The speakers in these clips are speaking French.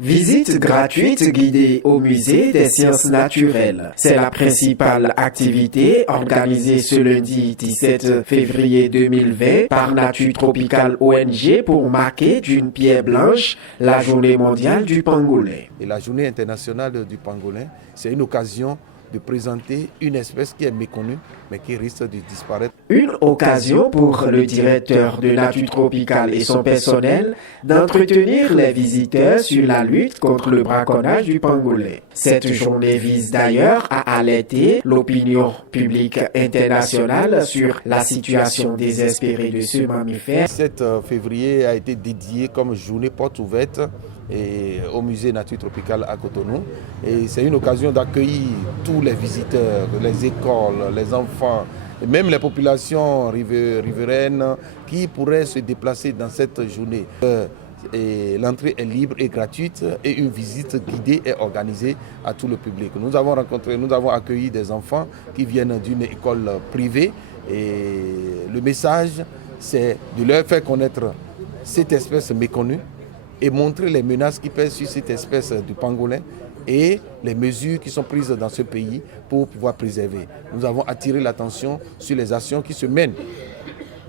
Visite gratuite guidée au musée des sciences naturelles. C'est la principale activité organisée ce lundi 17 février 2020 par Nature Tropicale ONG pour marquer d'une pierre blanche la journée mondiale du pangolin. Et la journée internationale du pangolin, c'est une occasion de présenter une espèce qui est méconnue, mais qui risque de disparaître. Une occasion pour le directeur de Nature Tropicale et son personnel d'entretenir les visiteurs sur la lutte contre le braconnage du pangolin. Cette journée vise d'ailleurs à alerter l'opinion publique internationale sur la situation désespérée de ce mammifère. 7 février a été dédié comme journée porte ouverte au musée Nature Tropicale à Cotonou. Et c'est une occasion d'accueillir tous les visiteurs, les écoles, les enfants, et même les populations riveraines qui pourraient se déplacer dans cette journée. L'entrée est libre et gratuite et une visite guidée est organisée à tout le public. Nous avons accueilli des enfants qui viennent d'une école privée et le message, c'est de leur faire connaître cette espèce méconnue et montrer les menaces qui pèsent sur cette espèce du pangolin et les mesures qui sont prises dans ce pays pour pouvoir préserver. Nous avons attiré l'attention sur les actions qui se mènent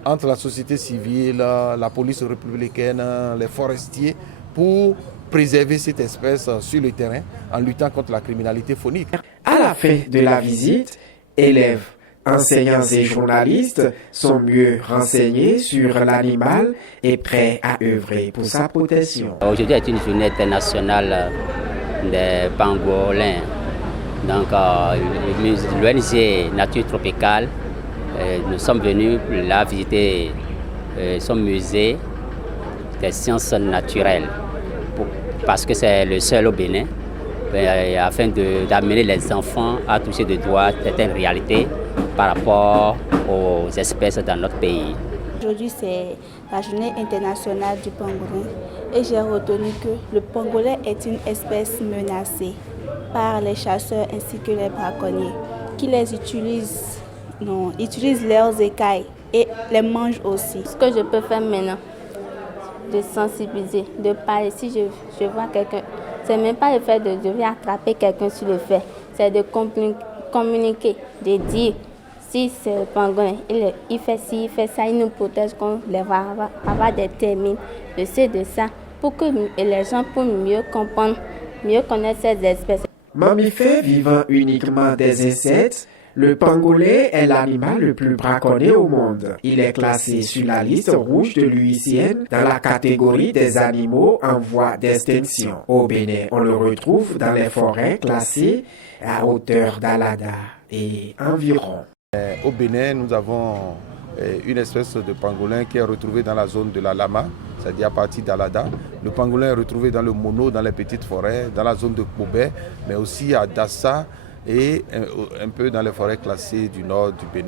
entre la société civile, la police républicaine, les forestiers pour préserver cette espèce sur le terrain en luttant contre la criminalité faunique. À la fin de la visite, élèves, enseignants et journalistes sont mieux renseignés sur l'animal et prêts à œuvrer pour sa protection. Aujourd'hui est une journée internationale des pangolins. Donc l'ONG Nature Tropicale, nous sommes venus là visiter son musée des sciences naturelles parce que c'est le seul au Bénin afin d'amener les enfants à toucher de doigt certaines réalités par rapport aux espèces dans notre pays. Aujourd'hui, c'est la journée internationale du pangolin et j'ai retenu que le pangolin est une espèce menacée par les chasseurs ainsi que les braconniers qui les utilisent leurs écailles et les mangent aussi. Ce que je peux faire maintenant, de sensibiliser, de parler. Si je vois quelqu'un, c'est même pas le fait de devoir attraper quelqu'un sur le fait, c'est de communiquer, de dire si c'est le pangolin, il fait ci, il fait ça, il nous protège contre les avoir des termites, de ça, pour que les gens puissent mieux comprendre, mieux connaître ces espèces. Mammifère vivant uniquement des insectes, le pangolin est l'animal le plus braconné au monde. Il est classé sur la liste rouge de l'UICN dans la catégorie des animaux en voie d'extinction. Au Bénin, on le retrouve dans les forêts classées à hauteur d'Alada et environ. Au Bénin, nous avons une espèce de pangolin qui est retrouvée dans la zone de la Lama, c'est-à-dire à partir d'Alada. Le pangolin est retrouvé dans le Mono, dans les petites forêts, dans la zone de Kobé, mais aussi à Dassa et un peu dans les forêts classées du nord du Bénin.